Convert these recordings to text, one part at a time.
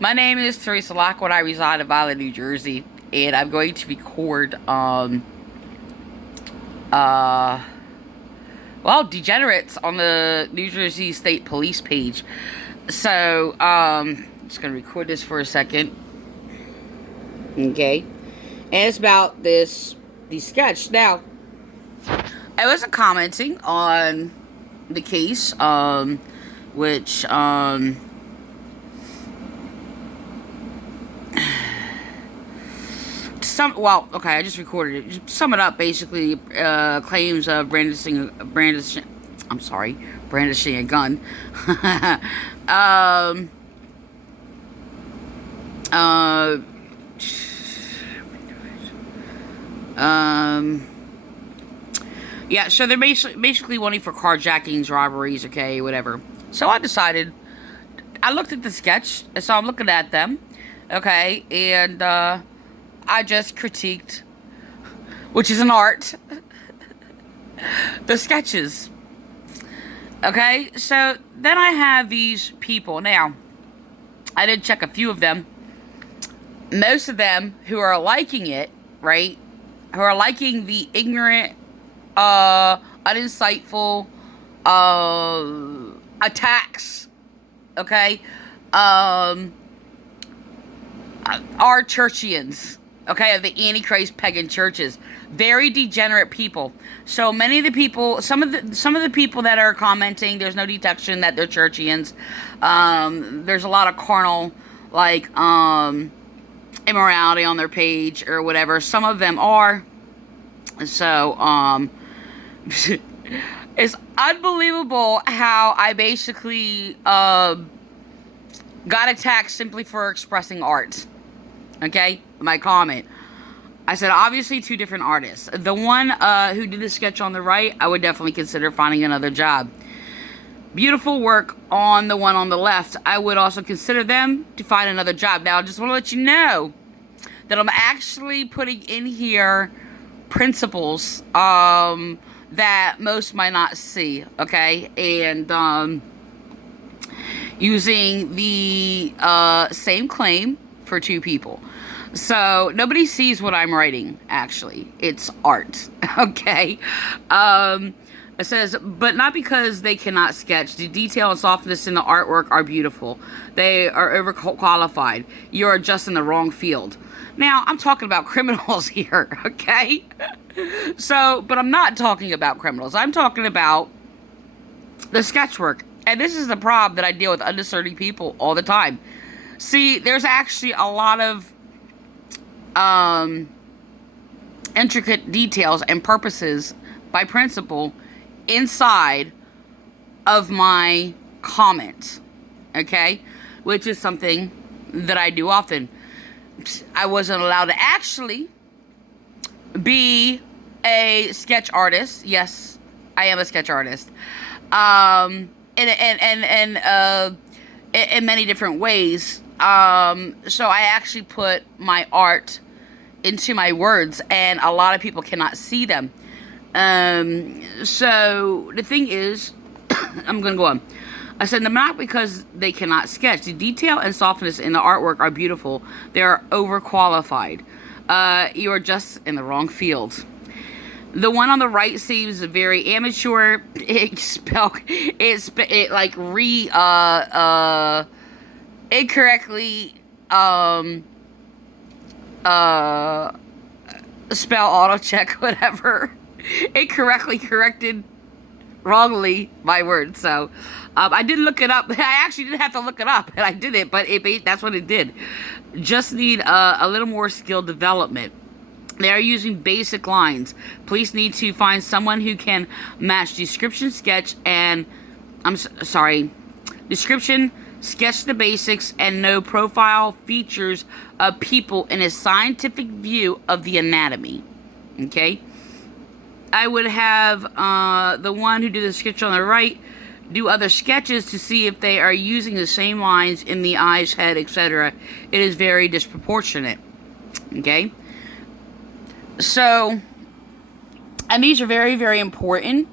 My name is Teresa Lockwood. I reside in Violet, New Jersey, and I'm going to record uh degenerates on the New Jersey State Police page. So just gonna record this for a second. Okay. And it's about the sketch. Now, I wasn't commenting on the case, which I just recorded it. Just sum it up, basically, claims of brandishing a gun. um, uh, um, yeah, so they're basically wanting for carjackings, robberies, okay, whatever. So I looked at the sketch, so I'm looking at them, okay, and, I just critiqued, which is an art, the sketches. Okay, so then I have these people. Now, I did check a few of them. Most of them who are liking it, right? Who are liking the ignorant, uninsightful, attacks, okay? Are churchians. Okay, of the Antichrist pagan churches, very degenerate people. So many of the people, some of the people that are commenting, there's no detection that they're churchians. There's a lot of carnal, like immorality on their page or whatever. Some of them are. So it's unbelievable how I basically got attacked simply for expressing art. Okay, my comment. I said, obviously, two different artists. The one who did the sketch on the right, I would definitely consider finding another job. Beautiful work on the one on the left. I would also consider them to find another job. Now, I just want to let you know that I'm actually putting in here principles that most might not see, okay? And using the same claim for two people. So nobody sees what I'm writing, actually. It's art. Okay? It says, but not because they cannot sketch. The detail and softness in the artwork are beautiful. They are overqualified. You are just in the wrong field. Now, I'm talking about criminals here, okay? So, but I'm not talking about criminals. I'm talking about the sketch work. And this is the problem that I deal with undiscerning people all the time. See, there's actually a lot of intricate details and purposes by principle inside of my comment, okay? Which is something that I do often. I wasn't allowed to actually be a sketch artist. Yes, I am a sketch artist. In many different ways. So I actually put my art into my words, and a lot of people cannot see them. So the thing is, I'm gonna go on. I said, not because they cannot sketch. The detail and softness in the artwork are beautiful. They are overqualified. You are just in the wrong field. The one on the right seems very amateur. Incorrectly spell auto check, whatever. Incorrectly corrected wrongly my word. So I did look it up. I actually didn't have to look it up, and I did it, but that's what it did. Just need a little more skill development. They are using basic lines. Police need to find someone who can match description, sketch, and description, sketch the basics, and know profile features of people in a scientific view of the anatomy. Okay? I would have the one who did the sketch on the right do other sketches to see if they are using the same lines in the eyes, head, etc. It is very disproportionate. Okay? So, and these are very, very important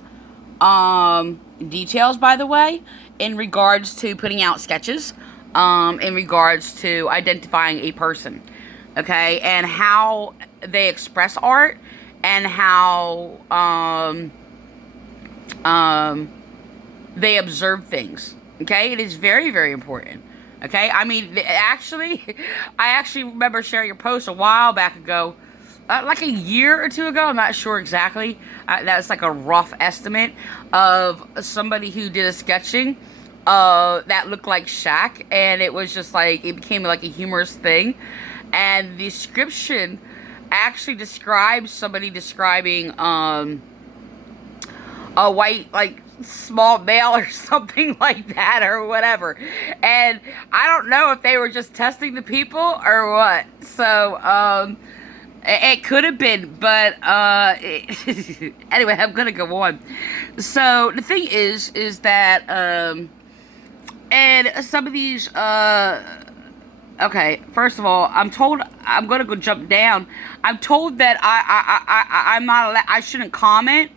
details, by the way, in regards to putting out sketches. in regards to identifying a person, okay, and how they express art and how they observe things. Okay, it is very, very important. Okay, I mean, actually, I actually remember sharing a post a while back ago, like a year or two ago. I'm not sure exactly. That's like a rough estimate of somebody who did a sketching that looked like Shaq, and it was just like, it became like a humorous thing, and the description actually describes somebody describing a white, like, small male or something like that or whatever. And I don't know if they were just testing the people or what. So, it could have been, but, anyway, I'm gonna go on. So, the thing is that, and some of these, okay, first of all, I'm told, I'm gonna go jump down. I'm told that I'm not allowed, I shouldn't comment,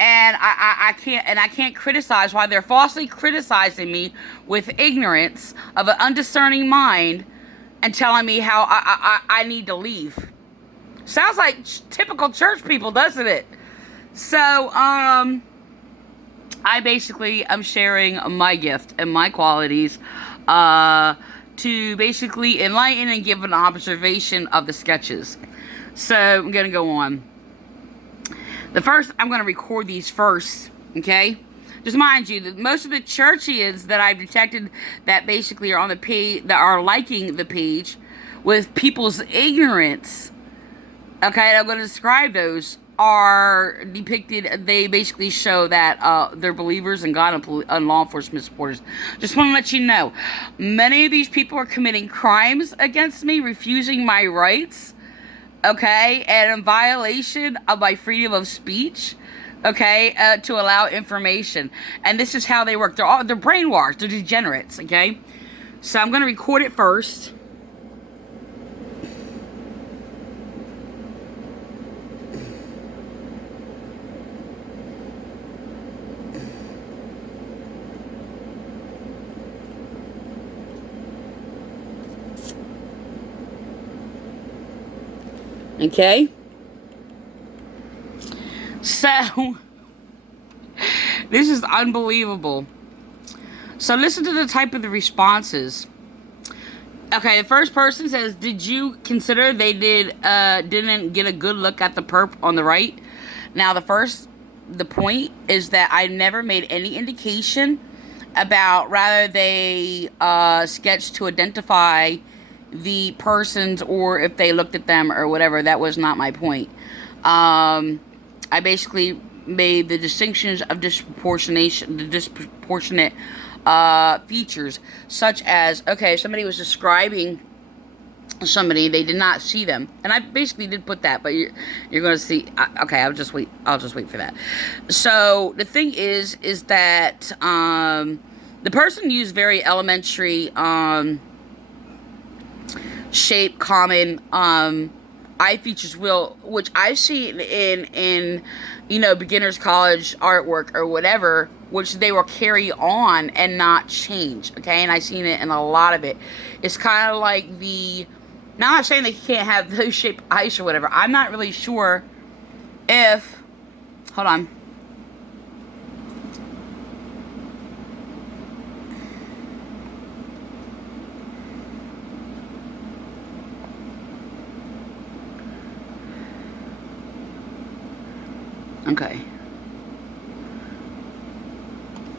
and I can't criticize while they're falsely criticizing me with ignorance of an undiscerning mind and telling me how I need to leave. Sounds like typical church people, doesn't it? So, I basically am sharing my gift and my qualities, to basically enlighten and give an observation of the sketches. So, I'm going to go on. The first, I'm going to record these first, okay? Just mind you, that most of the churchians that I've detected that basically are on the page, that are liking the page, with people's ignorance, okay, I'm going to describe those, are depicted, they basically show that they're believers in God and law enforcement supporters. Just want to let you know, many of these people are committing crimes against me, refusing my rights, okay, and in violation of my freedom of speech, okay, to allow information. And this is how they work. They're brainwashed. They're degenerates, okay? So I'm going to record it first. Okay? So, this is unbelievable. So, listen to the type of the responses. Okay, the first person says, did you consider they didn't get a good look at the perp on the right? Now, the point is that I never made any indication about, rather they sketched to identify the persons or if they looked at them or whatever. That was not my point. I basically made the distinctions of the disproportionate features, such as, okay, somebody was describing somebody, they did not see them, and I basically did put that, but you're going to see. Okay, I'll just wait for that. So the thing is that the person used very elementary shape, common eye features, which I've seen in beginners college artwork or whatever, which they will carry on and not change, okay? And I've seen it in a lot of it. It's kind of like now I'm not saying they can't have those shaped eyes or whatever. I'm not really sure if, hold on. Okay.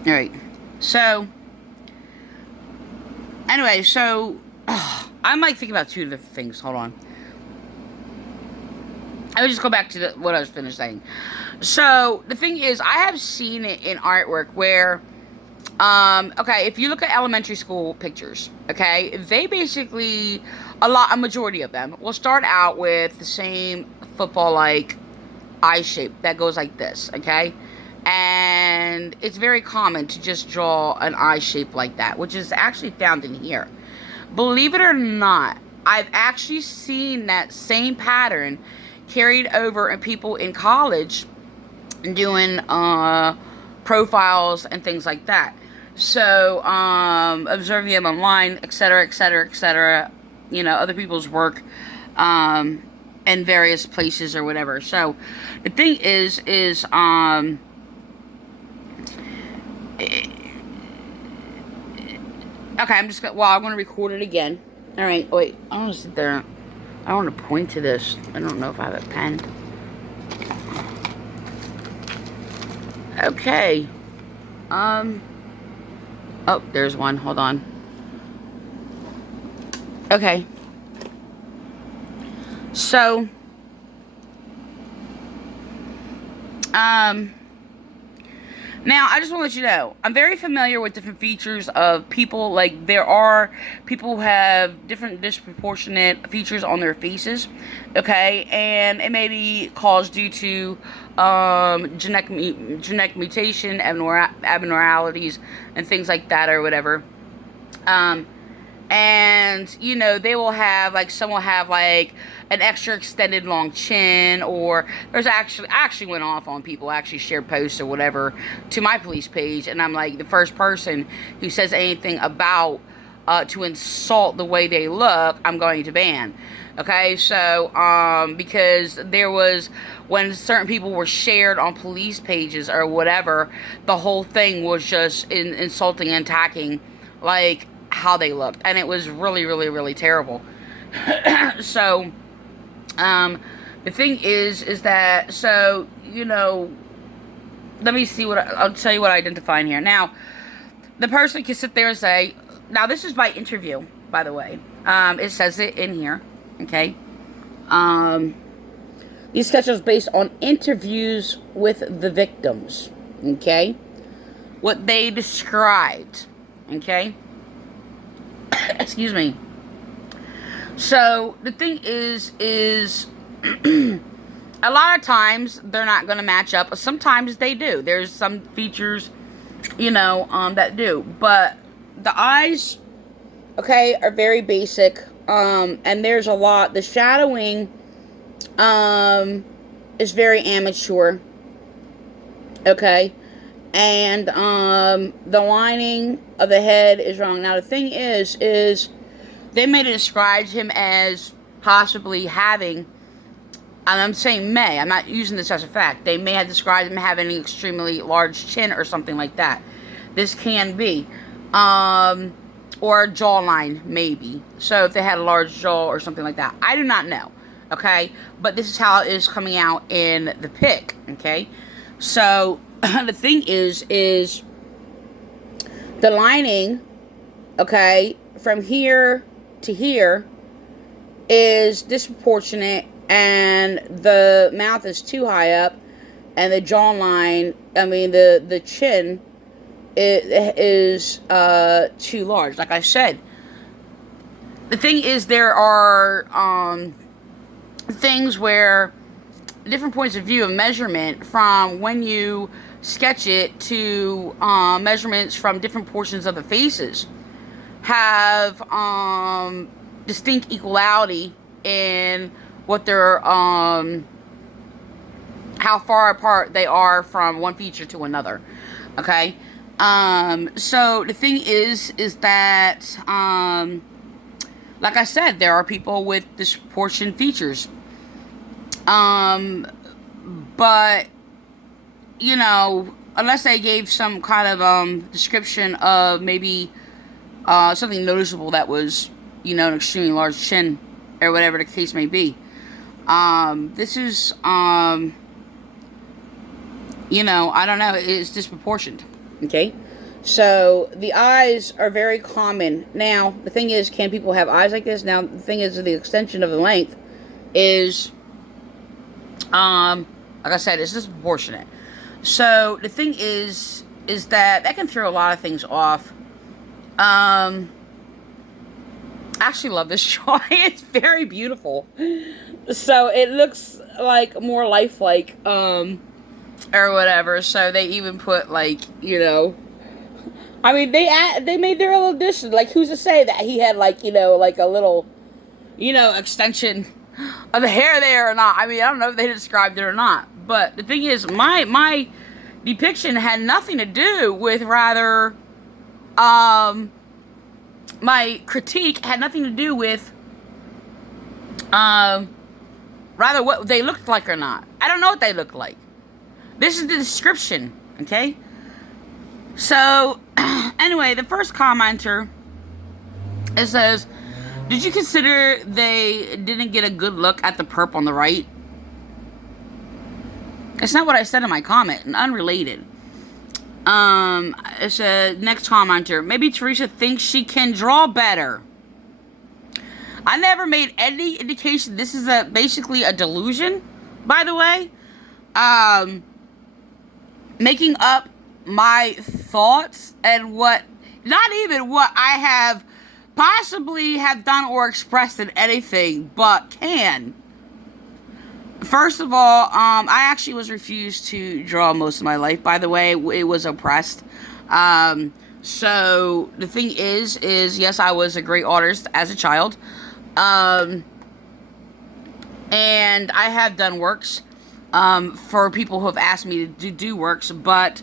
Alright. So, anyway, I'm like thinking about two different things. Hold on. I would just go back to what I was finished saying. So, the thing is, I have seen it in artwork where, okay, if you look at elementary school pictures, okay, they basically, a majority of them will start out with the same football-like eye shape that goes like this, okay? And it's very common to just draw an eye shape like that, which is actually found in here. Believe it or not, I've actually seen that same pattern carried over in people in college doing profiles and things like that. So, observing them online, etc., etc., etc., other people's work, in various places or whatever. So, the thing is, okay, I'm going to record it again. Alright, wait, I don't want to sit there. I want to point to this. I don't know if I have a pen. Okay. Oh, there's one. Hold on. Okay. So, now, I just want to let you know, I'm very familiar with different features of people. Like, there are people who have different disproportionate features on their faces, okay? And it may be caused due to genetic mutation, abnormalities, and things like that or whatever. And they will have, like, some will have like an extra extended long chin, or I actually went off on people, actually shared posts or whatever to my police page, and I'm like, the first person who says anything about to insult the way they look, I'm going to ban. Okay, so because there was, when certain people were shared on police pages or whatever, the whole thing was just insulting and attacking, like, how they looked, and it was really, really, really terrible. So, the thing is that, so, let me see I'll tell you what I identify in here. Now, the person can sit there and say, now this is by interview, by the way. It says it in here, okay? These sketches based on interviews with the victims, okay? What they described, okay? Excuse me. So, the thing is a lot of times they're not going to match up. Sometimes they do. There's some features, that do. But the eyes, okay, are very basic. And there's a lot. The shadowing, is very amateur. Okay. And the lining of the head is wrong. Now, the thing is they may describe him as possibly having, and I'm saying may, I'm not using this as a fact, they may have described him having an extremely large chin or something like that. This can be. Or a jawline, maybe. So, if they had a large jaw or something like that. I do not know. Okay? But this is how it is coming out in the pic. Okay? So, the thing is the lining, okay, from here to here is disproportionate, and the mouth is too high up, and the jawline, the chin is too large. Like I said, the thing is, there are things where different points of view of measurement from when you sketch it to measurements from different portions of the faces have distinct equality in what they're how far apart they are from one feature to another. Okay, so the thing is that like I said, there are people with disproportionate features. But, unless they gave some kind of, description of maybe, something noticeable that was, an extremely large chin, or whatever the case may be. This is, I don't know, it's disproportionate, okay? So, the eyes are very common. Now, the thing is, can people have eyes like this? Now, the thing is, the extension of the length is, like I said, it's disproportionate. So, the thing is that can throw a lot of things off. I actually love this drawing. It's very beautiful. So, it looks like more lifelike, or whatever. So, they even put, like, they made their little addition. Like, who's to say that he had, like, like a little, extension of the hair there or not. I don't know if they described it or not. But the thing is, my depiction had nothing to do with rather my critique had nothing to do with rather what they looked like or not. I don't know what they look like. This is the description, okay? So, anyway, the first commenter, it says, did you consider they didn't get a good look at the perp on the right? It's not what I said in my comment, and unrelated. It said, next commenter, maybe Teresa thinks she can draw better. I never made any indication. This is basically a delusion, by the way. Making up my thoughts and not even what I have possibly have done or expressed in anything, but can. First of all, I actually was refused to draw most of my life, by the way. It was oppressed. So the thing is yes, I was a great artist as a child. And I have done works, for people who have asked me to do works, but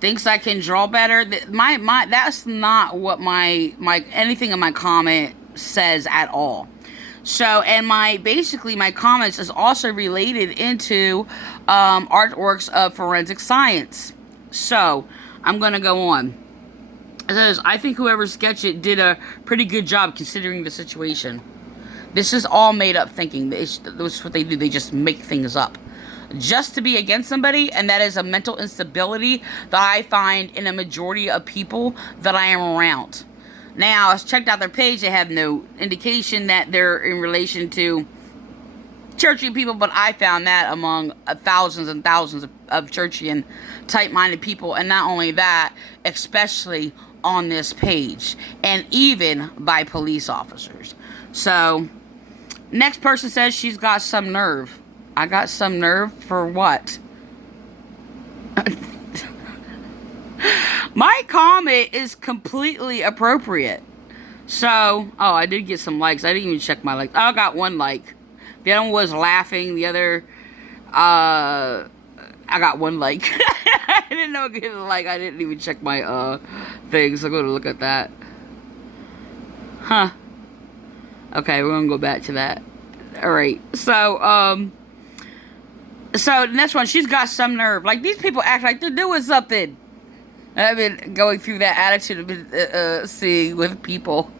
thinks I can draw better. That's not what my anything in my comment says at all. So, and my comments is also related into artworks of forensic science. So, I'm going to go on. It says, I think whoever sketched it did a pretty good job considering the situation. This is all made up thinking. This is what they do. They just make things up. Just to be against somebody, and that is a mental instability that I find in a majority of people that I am around. Now, I checked out their page. They have no indication that they're in relation to churchian people, but I found that among thousands and thousands of churchian type-minded people, and not only that, especially on this page, and even by police officers. So, next person says she's got some nerve. I got some nerve for what? My comment is completely appropriate. So, I did get some likes. I didn't even check my likes. I got one like. The other one was laughing. The other, I got one like. I didn't know I could get a like. I didn't even check my, things. I'm going to look at that. Huh. Okay, we're going to go back to that. Alright. So, so the next one, she's got some nerve. Like, these people act like they're doing something. I've been going through that attitude I've been seeing with people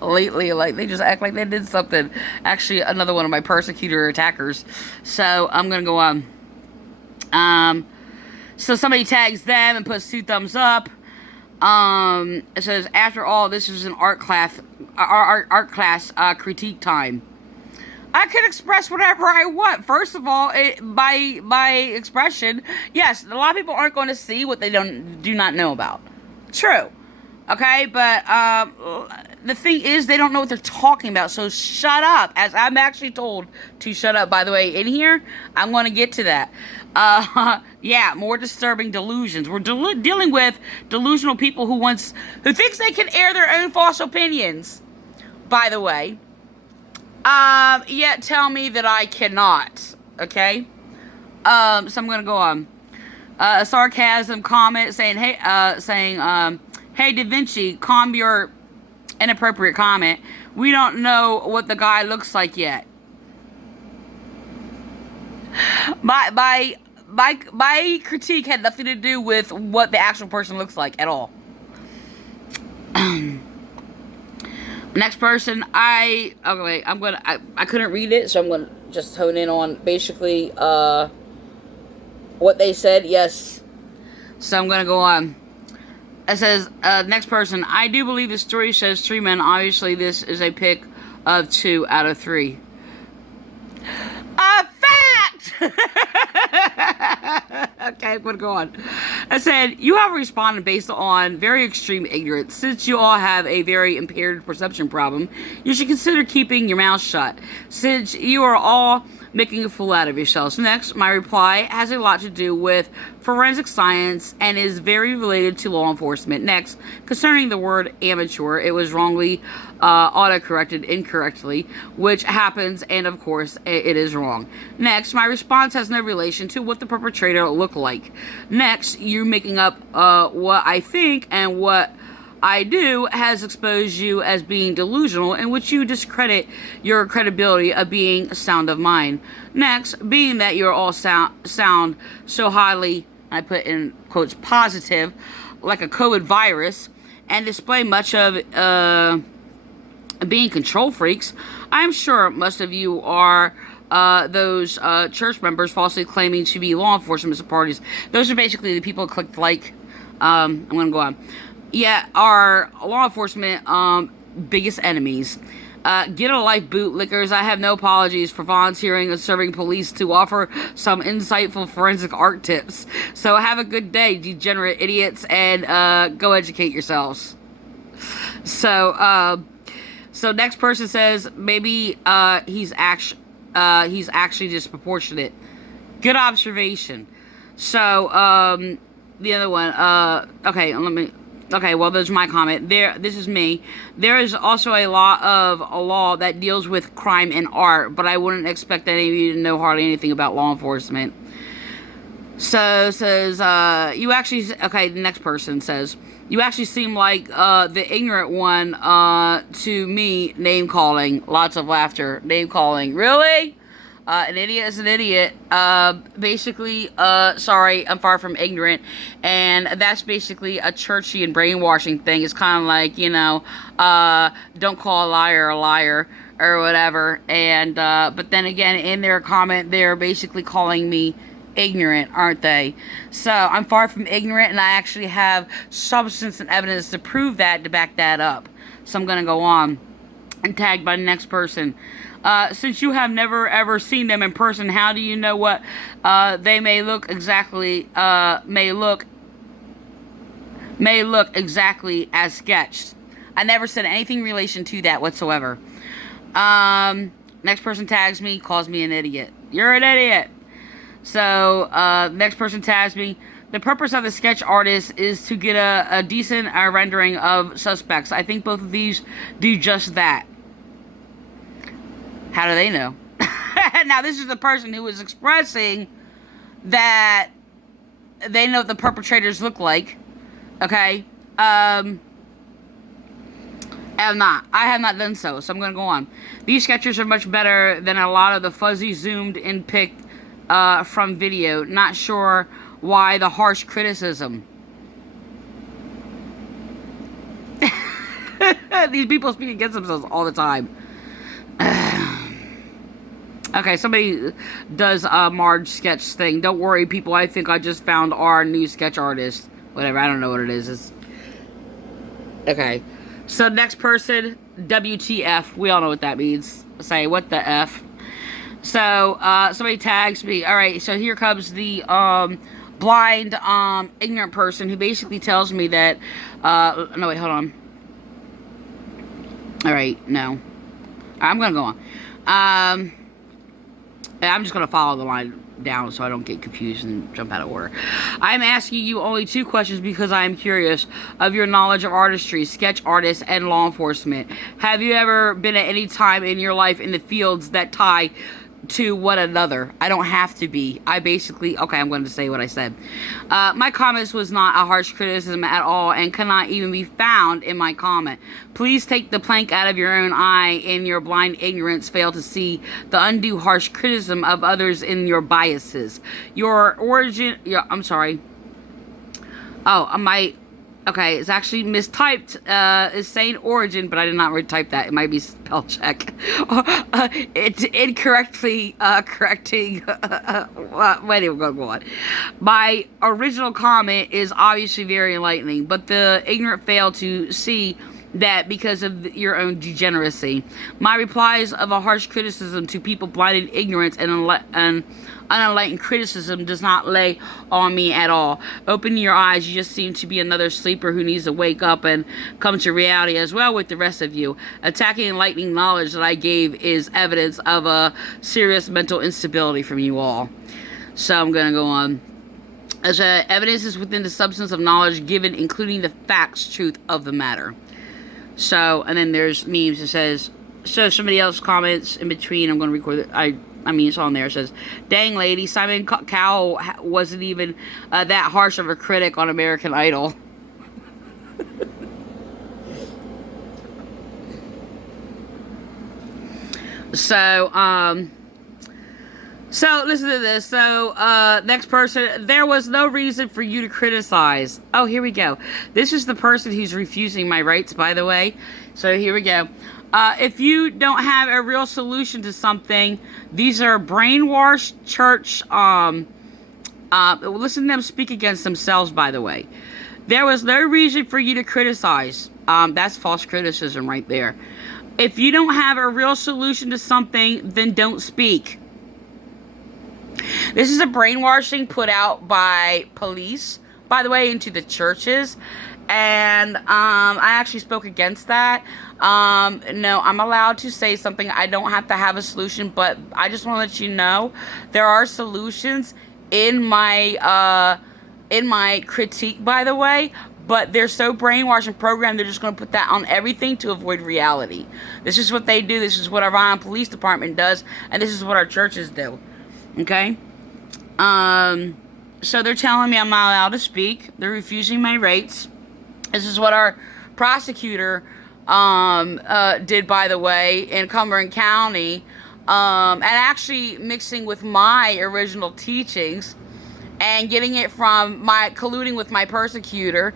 lately. Like, they just act like they did something. Actually, another one of my persecutor attackers. So, I'm going to go on. So, somebody tags them and puts 2 thumbs up. It says, after all, this is an art class critique time. I can express whatever I want. First of all, by expression, yes, a lot of people aren't going to see what they do not know about. True. Okay, but the thing is, they don't know what they're talking about, so shut up. As I'm actually told to shut up, by the way, in here, I'm going to get to that. Yeah, more disturbing delusions. We're dealing with delusional people who thinks they can air their own false opinions, by the way. Yet tell me that I cannot, okay? So I'm gonna go on. A sarcasm comment saying, hey, hey, Da Vinci, calm your inappropriate comment. We don't know what the guy looks like yet. My critique had nothing to do with what the actual person looks like at all. Next person, I couldn't read it, so I'm gonna just hone in on basically what they said. Yes, so I'm gonna go on. It says, next person, I do believe the story says 3 men. Obviously, this is a pick of 2 out of 3. A fact. Okay, I'm gonna go on. I said, you have responded based on very extreme ignorance. Since you all have a very impaired perception problem, you should consider keeping your mouth shut, since you are all making a fool out of yourselves. Next, my reply has a lot to do with forensic science and is very related to law enforcement. Next, concerning the word amateur, it was wrongly auto-corrected incorrectly, which happens, and of course, it is wrong. Next, my response has no relation to what the perpetrator looked like. Next, you making up what I think and what I do has exposed you as being delusional, in which you discredit your credibility of being sound of mind. Next, being that you're all sound so highly, I put in quotes, positive, like a COVID virus, and display much of being control freaks, I'm sure most of you are those church members falsely claiming to be law enforcement parties. Those are basically the people who clicked like. I'm going to go on. Yeah, our law enforcement biggest enemies. Get a life, bootlickers. I have no apologies for volunteering and serving police to offer some insightful forensic art tips. So have a good day, degenerate idiots, and go educate yourselves. So next person says maybe he's actually disproportionate. Good observation. So the other one. Okay, well, there's my comment. This is me. There is also a law that deals with crime and art, but I wouldn't expect any of you to know hardly anything about law enforcement. So, says, you actually, okay, the next person says, you actually seem like the ignorant one to me, name-calling. Lots of laughter. Name-calling. Really? An idiot is an idiot. Basically, sorry, I'm far from ignorant. And that's basically a churchian brainwashing thing. It's kind of like, don't call a liar or whatever. And, but then again, in their comment, they're basically calling me ignorant, aren't they? So, I'm far from ignorant, and I actually have substance and evidence to prove that, to back that up. So, I'm going to go on and tagged by the next person. Since you have never ever seen them in person, how do you know what they may look exactly as sketched? I never said anything in relation to that whatsoever. Next person tags me, calls me an idiot. You're an idiot. So next person tags me. The purpose of the sketch artist is to get a decent rendering of suspects. I think both of these do just that. How do they know? Now, this is the person who is expressing that they know what the perpetrators look like. Okay? I have not done so, so I'm going to go on. These sketches are much better than a lot of the fuzzy zoomed-in pic from video. Not sure why the harsh criticism. These people speak against themselves all the time. Okay, somebody does a Marge sketch thing. Don't worry, people. I think I just found our new sketch artist. Whatever, I don't know what it is. Okay. So, next person, WTF. We all know what that means. Say, what the F? So, somebody tags me. Alright, so here comes the blind, ignorant person who basically tells me that... no, wait, hold on. Alright, no. I'm gonna go on. I'm just going to follow the line down so I don't get confused and jump out of order. I'm asking you only 2 questions because I am curious of your knowledge of artistry, sketch artists, and law enforcement. Have you ever been at any time in your life in the fields that tie to one another? I don't have to be. I basically... Okay, I'm going to say what I said. My comments was not a harsh criticism at all and cannot even be found in my comment. Please take the plank out of your own eye. In your blind ignorance, fail to see the undue harsh criticism of others in your biases. Your origin... I'm sorry. Oh, okay, it's actually mistyped. It's saying origin, but I did not retype that. It might be spell check. It's incorrectly correcting. Anyway, we're going to go on. My original comment is obviously very enlightening, but the ignorant fail to see that because of your own degeneracy. My replies of a harsh criticism to people blind in ignorance and unenlightened criticism does not lay on me at all. Open your eyes, you just seem to be another sleeper who needs to wake up and come to reality as well with the rest of you. Attacking enlightening knowledge that I gave is evidence of a serious mental instability from you all. So I'm going to go on. As evidence is within the substance of knowledge given, including the facts, truth of the matter. So, and then there's memes that says, so somebody else comments in between. I'm going to record it. I mean, it's on there. It says, dang lady, Simon Cowell wasn't even that harsh of a critic on American Idol. So, so listen to this. So, next person. There was no reason for you to criticize. Oh, here we go. This is the person who's refusing my rights, by the way. So here we go. If you don't have a real solution to something, these are brainwashed church. Listen to them speak against themselves, by the way. There was no reason for you to criticize. That's false criticism right there. If you don't have a real solution to something, then don't speak. This is a brainwashing put out by police, by the way, into the churches. And I actually spoke against that. No, I'm allowed to say something. I don't have to have a solution, but I just want to let you know there are solutions in my critique, by the way. But they're so brainwashed and programmed, they're just going to put that on everything to avoid reality. This is what they do. This is what our Rhode Island Police Department does. And this is what our churches do. Okay? So they're telling me I'm not allowed to speak. They're refusing my rights. This is what our prosecutor did, by the way, in Cumberland County. And actually mixing with my original teachings. And getting it from colluding with my persecutor,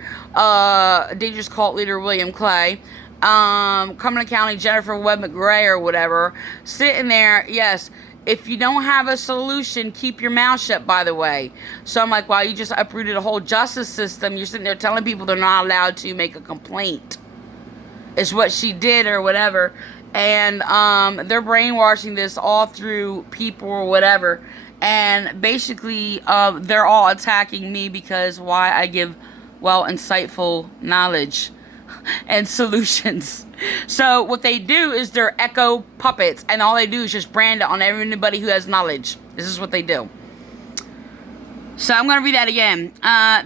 dangerous cult leader William Clay, Cumberland County Jennifer Webb McGray or whatever, sitting there, yes, if you don't have a solution, keep your mouth shut, by the way. So I'm like, wow, you just uprooted a whole justice system. You're sitting there telling people they're not allowed to make a complaint. It's what she did or whatever. And they're brainwashing this all through people or whatever. And basically, they're all attacking me because why I give, well, insightful knowledge and solutions. So what they do is they're echo puppets, and all they do is just brand it on everybody who has knowledge. This is what they do. So I'm going to read that again.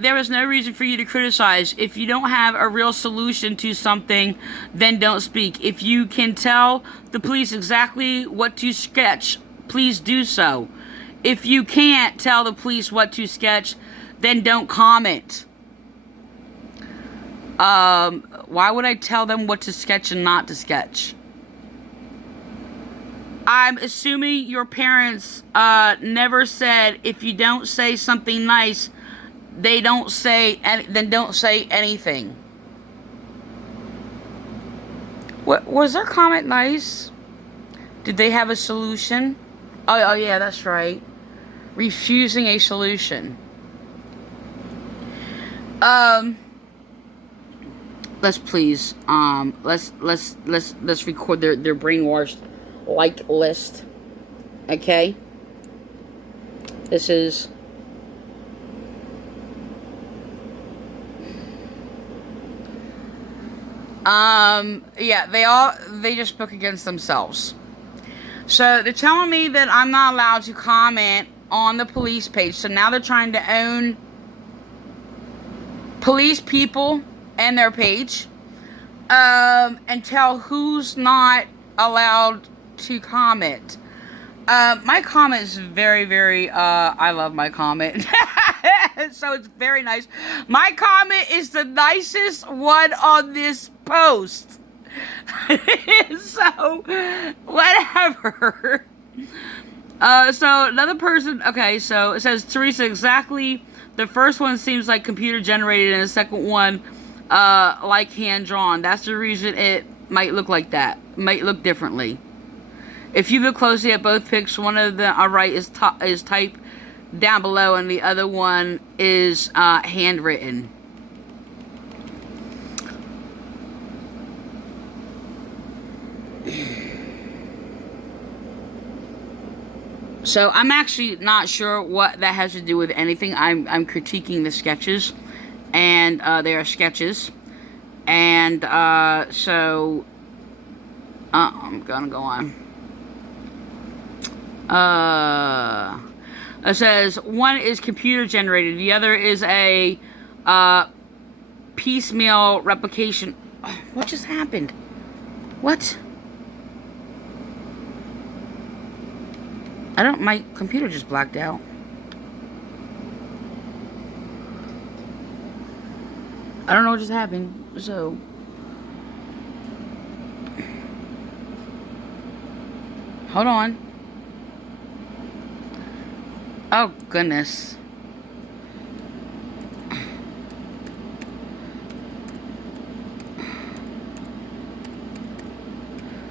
There is no reason for you to criticize. If you don't have a real solution to something, then don't speak. If you can tell the police exactly what to sketch, please do so. If you can't tell the police what to sketch, then don't comment. Why would I tell them what to sketch and not to sketch? I'm assuming your parents never said if you don't say something nice, then don't say anything. What was their comment nice? Did they have a solution? Oh yeah, that's right. Refusing a solution. Let's please let's record their brainwashed like list. Okay? This is yeah, they just spoke against themselves. So they're telling me that I'm not allowed to comment on the police page. So now they're trying to own police people and their page, and tell who's not allowed to comment. My comment is very, very, I love my comment. So it's very nice. My comment is the nicest one on this post. So, whatever. So another person, okay, so it says, Teresa, exactly. The first one seems like computer generated and the second one, like hand drawn. That's the reason it might look like that. Might look differently. If you look closely at both pics, one of the right is typed down below and the other one is handwritten. So I'm actually not sure what that has to do with anything. I'm critiquing the sketches, and they are sketches, and so I'm gonna go on. It says one is computer generated, the other is a piecemeal replication Oh, what just happened? What? My computer just blacked out. I don't know what just happened, so. Hold on. Oh, goodness.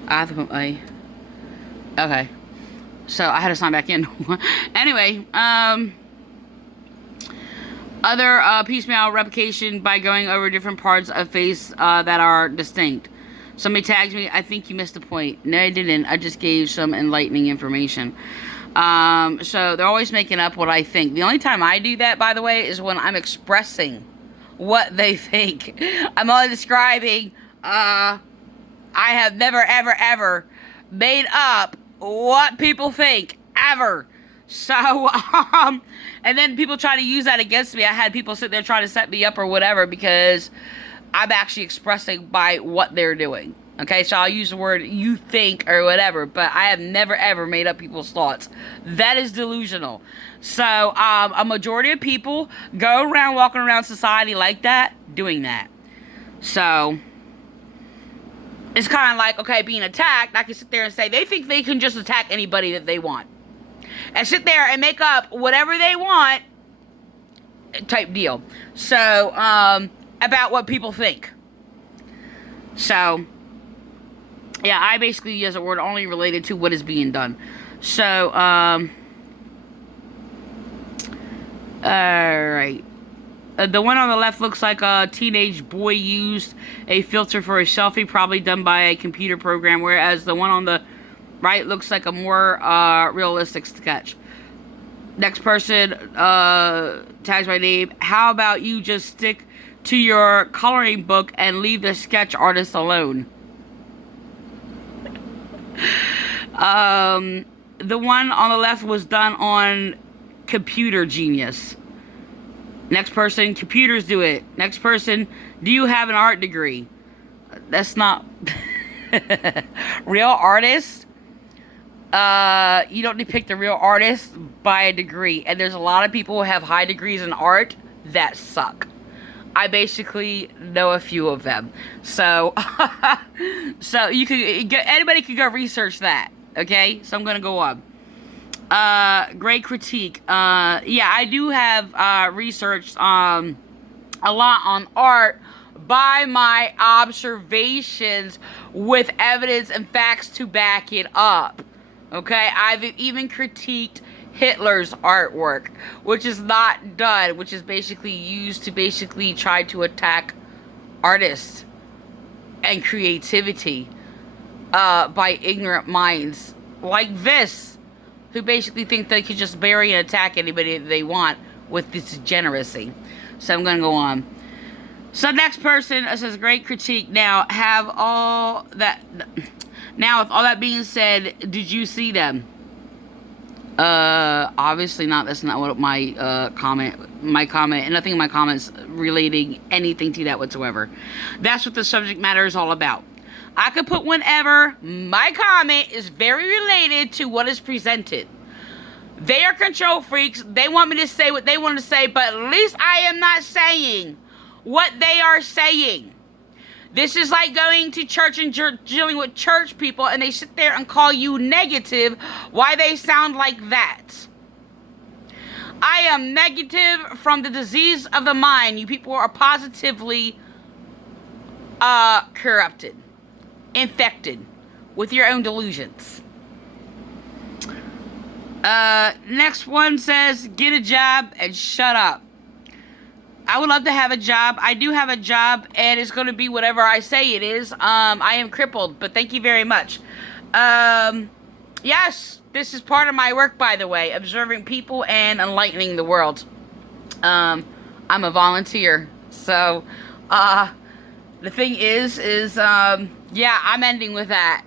I have to put my... Okay. So, I had to sign back in. Anyway, other piecemeal replication by going over different parts of face that are distinct. Somebody tags me, I think you missed the point. No, I didn't. I just gave some enlightening information. So they're always making up what I think. The only time I do that, by the way, is when I'm expressing what they think. I'm only describing, I have never, ever, ever made up what people think, ever. So, and then people try to use that against me. I had people sit there trying to set me up or whatever because I'm actually expressing by what they're doing. Okay, so I'll use the word you think or whatever, but I have never ever made up people's thoughts. That is delusional. So, a majority of people go around walking around society like that, doing that. So, it's kind of like, okay, being attacked, I can sit there and say, they think they can just attack anybody that they want. And sit there and make up whatever they want type deal. So, about what people think. So, yeah, I basically use a word only related to what is being done. So, alright. The one on the left looks like a teenage boy used a filter for a selfie, probably done by a computer program, whereas the one on the right looks like a more realistic sketch. Next person tags my name. How about you just stick to your coloring book and leave the sketch artist alone? The one on the left was done on Computer Genius. Next person, computers do it. Next person, do you have an art degree? That's not... Real artists, you don't depict a real artist by a degree. And there's a lot of people who have high degrees in art that suck. I basically know a few of them. So, so you could, anybody can go research that. Okay? So I'm going to go on. Great critique. Yeah, I do have, researched, a lot on art by my observations with evidence and facts to back it up. Okay? I've even critiqued Hitler's artwork, which is not done, which is basically used to basically try to attack artists and creativity, by ignorant minds like this, who basically think they could just bury and attack anybody that they want with this degeneracy. So I'm going to go on. So next person says, great critique. Now, with all that being said, did you see them? Obviously not. That's not what my comment, and nothing in my comments relating anything to that whatsoever. That's what the subject matter is all about. I could put whenever. My comment is very related to what is presented. They are control freaks. They want me to say what they want to say, but at least I am not saying what they are saying. This is like going to church and dealing with church people, and they sit there and call you negative. Why they sound like that? I am negative from the disease of the mind. You people are positively corrupted, infected with your own delusions. Next one says, get a job and shut up. I would love to have a job. I do have a job, and it's going to be whatever I say it is. I am crippled, but thank you very much. Yes, this is part of my work, by the way, observing people and enlightening the world. I'm a volunteer, so, the thing is, yeah, I'm ending with that.